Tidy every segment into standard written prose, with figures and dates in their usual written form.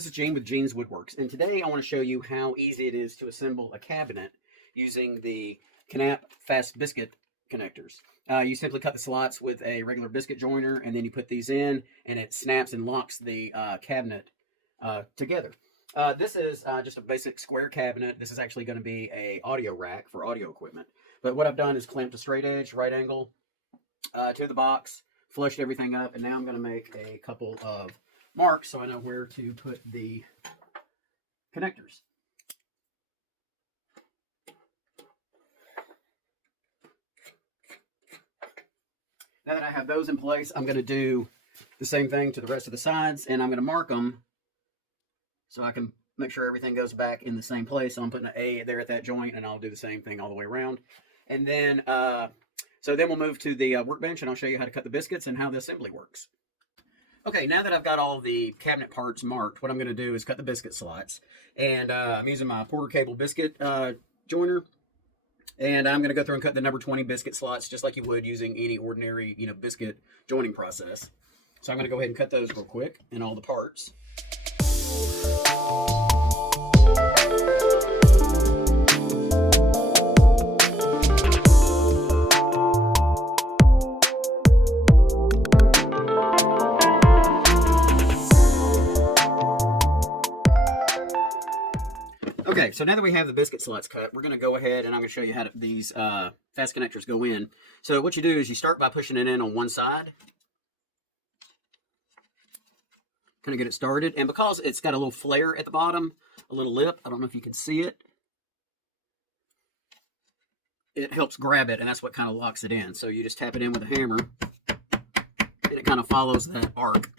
This is Gene with Gene's Woodworks, and today I want to show you how easy it is to assemble a cabinet using the Knapp Fast Biscuit connectors. You simply cut the slots with a regular biscuit joiner, and then you put these in, and it snaps and locks the cabinet together. This is just a basic square cabinet. This is actually going to be a audio rack for audio equipment. But what I've done is clamped a straight edge, right angle to the box, flushed everything up, and now I'm going to make a couple of marks so I know where to put the connectors. Now that I have those in place, I'm going to do the same thing to the rest of the sides, and I'm going to mark them so I can make sure everything goes back in the same place. So I'm putting an A there at that joint, and I'll do the same thing all the way around. And then, so then we'll move to the workbench, and I'll show you how to cut the biscuits and how the assembly works. Okay, now that I've got all the cabinet parts marked, what I'm going to do is cut the biscuit slots. And I'm using my Porter cable biscuit joiner. And I'm going to go through and cut the number 20 biscuit slots just like you would using any ordinary, biscuit joining process. So I'm going to go ahead and cut those real quick in all the parts. Okay, so now that we have the biscuit slots cut, we're going to go ahead and I'm going to show you how these fast connectors go in. So what you do is you start by pushing it in on one side. Kind of get it started. And because it's got a little flare at the bottom, a little lip, I don't know if you can see it, it helps grab it, and that's what kind of locks it in. So you just tap it in with a hammer, and it kind of follows that arc.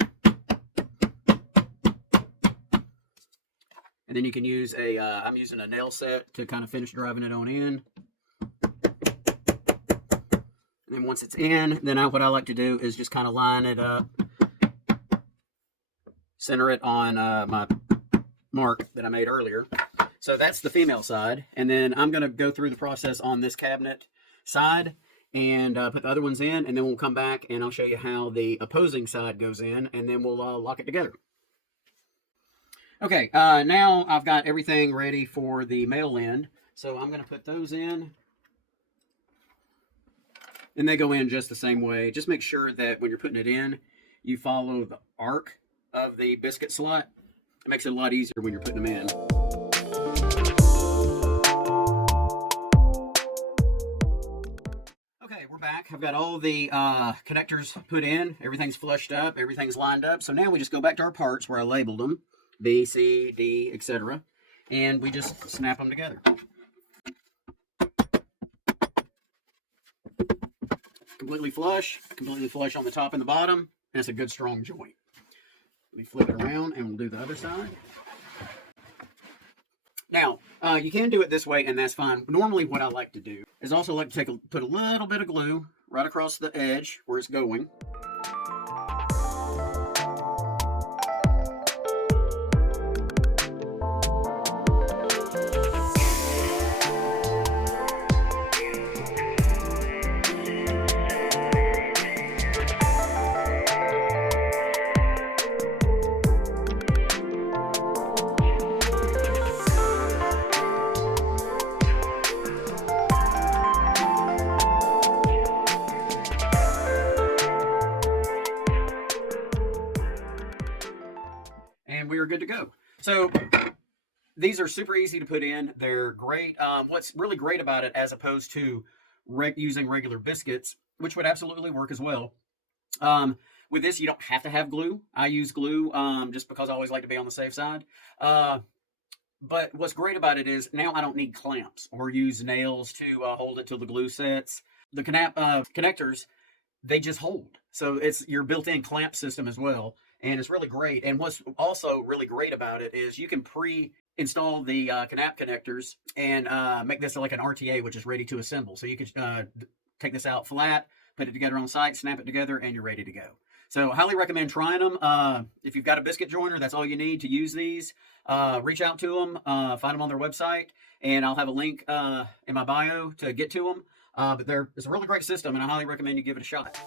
And then you can use a, I'm using a nail set to kind of finish driving it on in. And then once it's in, then what I like to do is just kind of line it up, center it on my mark that I made earlier. So that's the female side. And then I'm going to go through the process on this cabinet side and put the other ones in. And then we'll come back and I'll show you how the opposing side goes in. And then we'll lock it together. Okay, now I've got everything ready for the male end. So I'm going to put those in. And they go in just the same way. Just make sure that when you're putting it in, you follow the arc of the biscuit slot. It makes it a lot easier when you're putting them in. Okay, we're back. I've got all the connectors put in. Everything's flushed up. Everything's lined up. So now we just go back to our parts where I labeled them. B, C, D, etc. And we just snap them together. Completely flush on the top and the bottom. And it's a good strong joint. Let me flip it around and we'll do the other side. Now, you can do it this way and that's fine. Normally what I like to do is also like to put a little bit of glue right across the edge where it's going. And we are good to go. So these are super easy to put in. They're great. What's really great about it, as opposed to using regular biscuits, which would absolutely work as well. With this, you don't have to have glue. I use glue just because I always like to be on the safe side. But what's great about it is now I don't need clamps or use nails to hold it till the glue sets. The Knapp connectors, they just hold. So it's your built-in clamp system as well. And it's really great. And what's also really great about it is you can pre-install the Knapp connectors and make this like an RTA, which is ready to assemble. So you can take this out flat, put it together on site, snap it together, and you're ready to go. So I highly recommend trying them. If you've got a biscuit joiner, that's all you need to use these. Reach out to them, find them on their website, and I'll have a link in my bio to get to them. But it's a really great system, and I highly recommend you give it a shot.